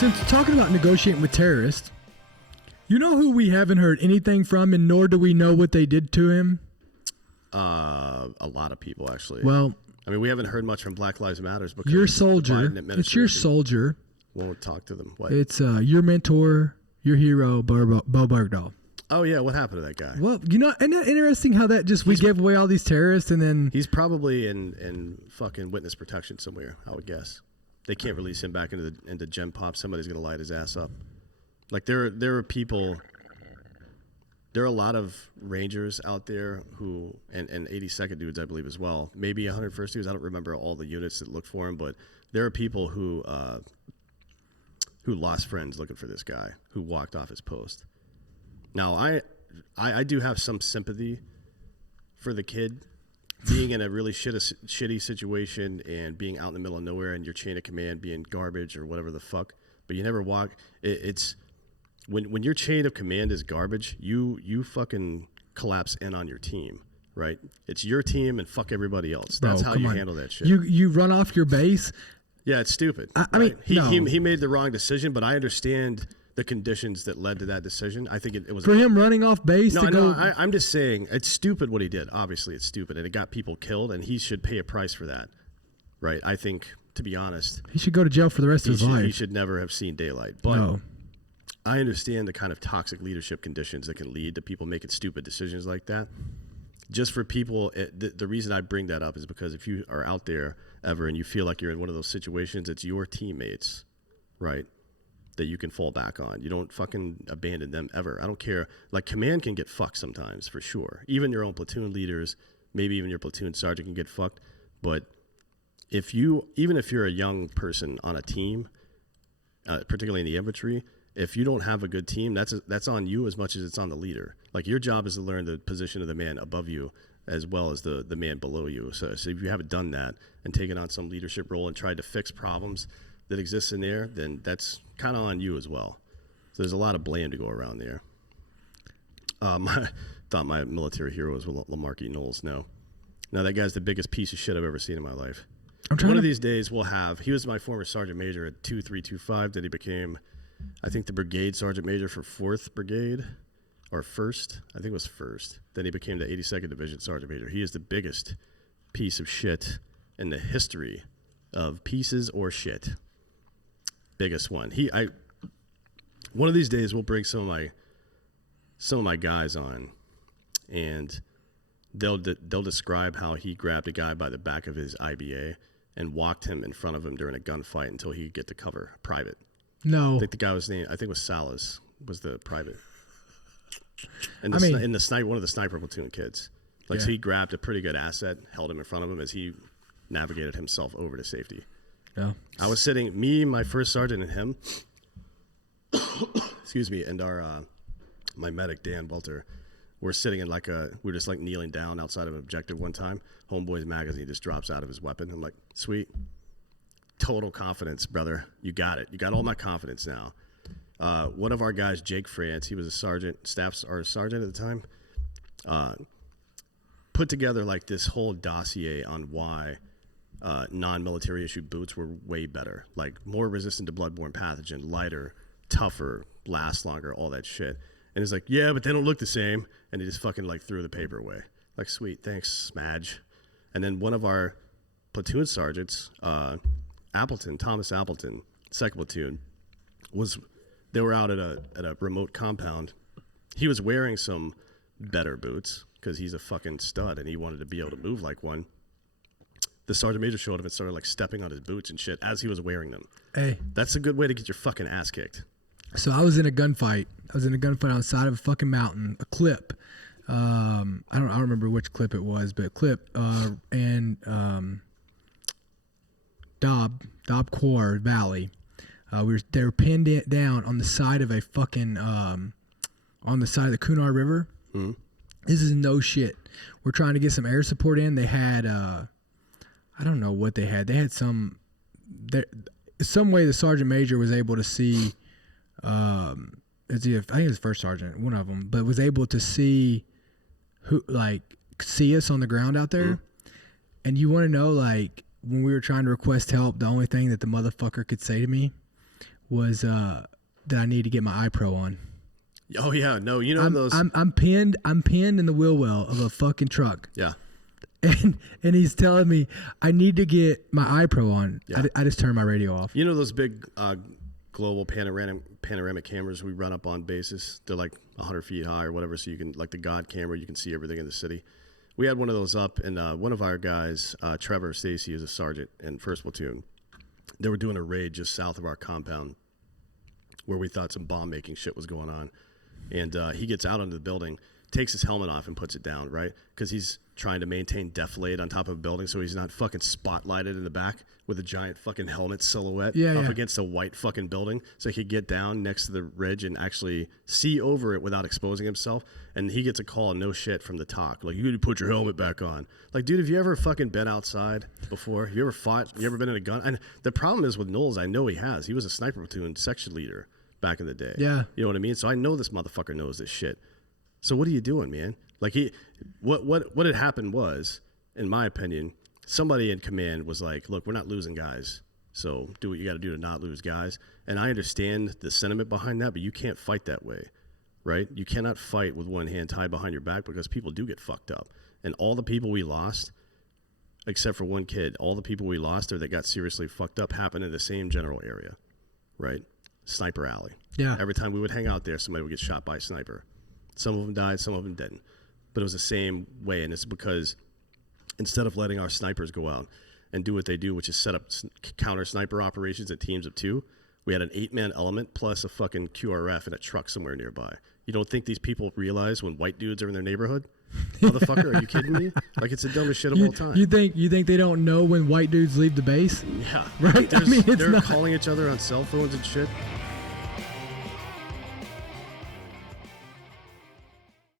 Since talking about negotiating with terrorists, you know who we haven't heard anything from, and nor do we know what they did to him? A lot of people, actually. Well, I mean, we haven't heard much from Black Lives Matters because your soldier. It's your soldier. Won't talk to them. What? It's your mentor, your hero, Bo Bergdahl. Oh yeah, what happened to that guy? Well, you know, isn't that interesting how that we give away all these terrorists and then he's probably in fucking witness protection somewhere. I would guess they can't release him back into Gen Pop. Somebody's gonna light his ass up. Like there are people. There are a lot of Rangers out there who and 82nd dudes, I believe, as well. Maybe 101st dudes. I don't remember all the units that look for him, but there are people who lost friends looking for this guy who walked off his post. Now, I do have some sympathy for the kid being in a really shitty situation and being out in the middle of nowhere and your chain of command being garbage or whatever the fuck. But you never walk. It's when your chain of command is garbage, you fucking collapse in on your team, right? It's your team and fuck everybody else. That's how you handle that shit. You run off your base. Yeah, it's stupid. I mean, he made the wrong decision, but I understand the conditions that led to that decision. I think it was for him running off base. I'm just saying it's stupid what he did. Obviously, it's stupid, and it got people killed, and he should pay a price for that, right? I think, to be honest, he should go to jail for the rest of his life. He should never have seen daylight. But I understand the kind of toxic leadership conditions that can lead to people making stupid decisions like that. Just for people, the reason I bring that up is because if you are out there ever and you feel like you're in one of those situations, it's your teammates, right, that you can fall back on. You don't fucking abandon them ever. I don't care. Like, command can get fucked sometimes, for sure. Even your own platoon leaders, maybe even your platoon sergeant can get fucked. But even if you're a young person on a team, particularly in the infantry, if you don't have a good team, that's on you as much as it's on the leader. Like, your job is to learn the position of the man above you as well as the man below you. So if you haven't done that and taken on some leadership role and tried to fix problems that exist in there, then that's kind of on you as well. So there's a lot of blame to go around there. I thought my military hero was Lamarcky Knowles. No, that guy's the biggest piece of shit I've ever seen in my life. One of these days he was my former sergeant major at 2325, then he became, I think, the brigade sergeant major for 4th Brigade, or 1st. I think it was 1st. Then he became the 82nd Division sergeant major. He is the biggest piece of shit in the history of pieces or shit. Biggest one. One of these days we'll bring some of my guys on, and they'll describe how he grabbed a guy by the back of his IBA and walked him in front of him during a gunfight until he could get to cover. Private. No. I think the guy was named, I think it was Salas, was the private. And one of the sniper platoon kids. So he grabbed a pretty good asset, held him in front of him as he navigated himself over to safety. Yeah. I was sitting, me, my first sergeant, and him, excuse me, and my medic, Dan Walter, we're sitting in we're just kneeling down outside of an objective one time. Homeboy's magazine just drops out of his weapon. I'm like, sweet. Total confidence, brother. You got it. You got all my confidence now. One of our guys, Jake France, he was a sergeant, sergeant at the time, put together this whole dossier on why non-military issued boots were way better, more resistant to bloodborne pathogen, lighter, tougher, last longer, all that shit. And he's like, yeah, but they don't look the same. And he just fucking threw the paper away. Sweet, thanks, Smadge. And then one of our platoon sergeants, Thomas Appleton, 2nd platoon, they were out at a remote compound. He was wearing some better boots because he's a fucking stud and he wanted to be able to move like one. The sergeant major showed up and started stepping on his boots and shit as he was wearing them. Hey, that's a good way to get your fucking ass kicked. So I was in a gunfight. on the side of a fucking mountain, a clip. I don't remember which clip it was, but clip and Dob Khor Valley. They were pinned down on the side of a fucking on the side of the Kunar River. Mm-hmm. This is no shit. We're trying to get some air support in. They had I don't know what they had. They had some way the sergeant major was able to see. I think it was first sergeant, one of them, but was able to see see us on the ground out there. Mm-hmm. And you want to know, when we were trying to request help, the only thing that the motherfucker could say to me was that I need to get my iPro on. Oh yeah, no, you know those. I'm pinned in the wheel well of a fucking truck. Yeah. And he's telling me I need to get my iPro on. Yeah. I just turned my radio off. You know those big global panoramic cameras we run up on bases? They're like 100 feet high or whatever, so you can, like the God camera, you can see everything in the city. We had one of those up, and one of our guys, Trevor Stacy, is a sergeant in 1st Platoon. They were doing a raid just south of our compound where we thought some bomb-making shit was going on. And he gets out onto the building, takes his helmet off and puts it down, right? Because he's trying to maintain defilade on top of a building so he's not fucking spotlighted in the back with a giant fucking helmet silhouette up against a white fucking building, so he could get down next to the ridge and actually see over it without exposing himself. And he gets a call, no shit, from the TOC, like, you need to put your helmet back on. Like, dude, have you ever fucking been outside before? Have you ever fought? You ever been in a gun? And the problem is with Knowles, I know he has. He was a sniper platoon section leader back in the day. Yeah. You know what I mean? So I know this motherfucker knows this shit. So what are you doing, man? Like, what had happened was, in my opinion, somebody in command was like, look, we're not losing guys, so do what you got to do to not lose guys. And I understand the sentiment behind that, but you can't fight that way, right? You cannot fight with one hand tied behind your back, because people do get fucked up. And all the people we lost, except for one kid, all the people we lost or that got seriously fucked up happened in the same general area, right? Sniper Alley. Yeah. Every time we would hang out there, somebody would get shot by a sniper. Some of them died, some of them didn't. But it was the same way, and it's because instead of letting our snipers go out and do what they do, which is set up counter sniper operations at teams of 2, we had an 8-man element plus a fucking QRF in a truck somewhere nearby. You don't think these people realize when white dudes are in their neighborhood? Motherfucker, are you kidding me? Like, it's the dumbest shit of all time. You think they don't know when white dudes leave the base? Yeah. Right? They're calling each other on cell phones and shit.